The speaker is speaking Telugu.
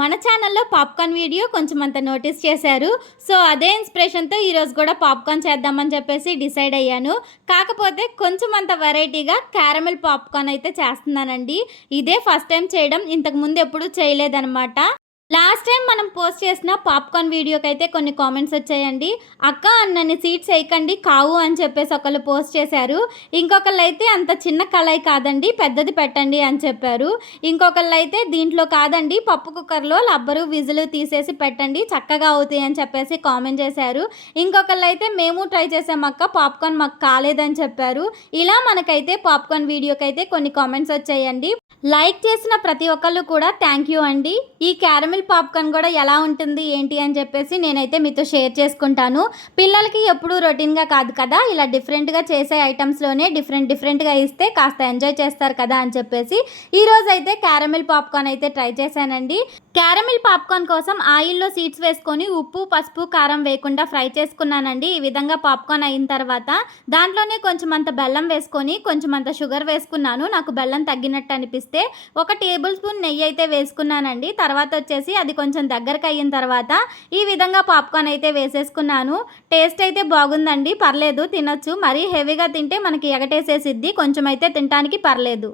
మన ఛానల్లో పాప్కార్న్ వీడియో కొంచెం అంత నోటీస్ చేశారు. సో అదే ఇన్స్పిరేషన్తో ఈరోజు కూడా పాప్కార్న్ చేద్దామని చెప్పేసి డిసైడ్ అయ్యాను. కాకపోతే కొంచెం అంత వెరైటీగా క్యారమెల్ పాప్కార్న్ అయితే చేస్తున్నానండి. ఇదే ఫస్ట్ టైం చేయడం, ఇంతకుముందు ఎప్పుడూ చేయలేదన్నమాట. లాస్ట్ టైం మనం పోస్ట్ చేసిన పాప్కార్న్ వీడియోకైతే కొన్ని కామెంట్స్ వచ్చాయండి. అక్క అన్నన్ని సీడ్స్ వేయకండి కావు అని చెప్పేసి ఒకళ్ళు పోస్ట్ చేశారు. ఇంకొకళ్ళు అయితే అంత చిన్న కళాయి కాదండి పెద్దది పెట్టండి అని చెప్పారు. ఇంకొకళ్ళు అయితే దీంట్లో కాదండి పప్పు కుక్కర్లో లబ్బరు విజిల్ తీసేసి పెట్టండి చక్కగా అవుతాయి అని చెప్పేసి కామెంట్ చేశారు. ఇంకొకళ్ళు అయితే మేము ట్రై చేసాం అక్క పాప్కార్న్ మాకు కాలేదని చెప్పారు. ఇలా మనకైతే పాప్కార్న్ వీడియోకైతే కొన్ని కామెంట్స్ వచ్చాయండి. లైక్ చేసిన ప్రతి ఒక్కళ్ళు కూడా థ్యాంక్ యూ అండి. ఈ క్యారమెల్ పాప్కార్న్ కూడా ఎలా ఉంటుంది ఏంటి అని చెప్పేసి నేనైతే మీతో షేర్ చేసుకుంటాను. పిల్లలకి ఎప్పుడూ రొటీన్గా కాదు కదా, ఇలా డిఫరెంట్గా చేసే ఐటమ్స్లోనే డిఫరెంట్గా ఇస్తే కాస్త ఎంజాయ్ చేస్తారు కదా అని చెప్పేసి ఈరోజు అయితే క్యారమెల్ పాప్కార్న్ అయితే ట్రై చేశానండి. క్యారమెల్ పాప్కార్న్ కోసం ఆయిల్లో సీడ్స్ వేసుకొని ఉప్పు పసుపు కారం వేయకుండా ఫ్రై చేసుకున్నానండి. ఈ విధంగా పాప్కార్న్ అయిన తర్వాత దాంట్లోనే కొంచెం అంత బెల్లం వేసుకొని కొంచెం అంత షుగర్ వేసుకున్నాను. నాకు బెల్లం తగ్గినట్టు అనిపిస్తే 1 టేబుల్ స్పూన్ నెయ్యి అయితే వేసుకున్నానండి. తర్వాత వచ్చేసి అది కొంచెం దగ్గరకు అయిన తర్వాత ఈ విధంగా పాప్కార్న్ అయితే వేసేసుకున్నాను. టేస్ట్ అయితే బాగుందండి, పర్లేదు తినొచ్చు. మరీ హెవీగా తింటే మనకి ఎగటేసేసిద్ది, కొంచెం అయితే తినడానికి పర్లేదు.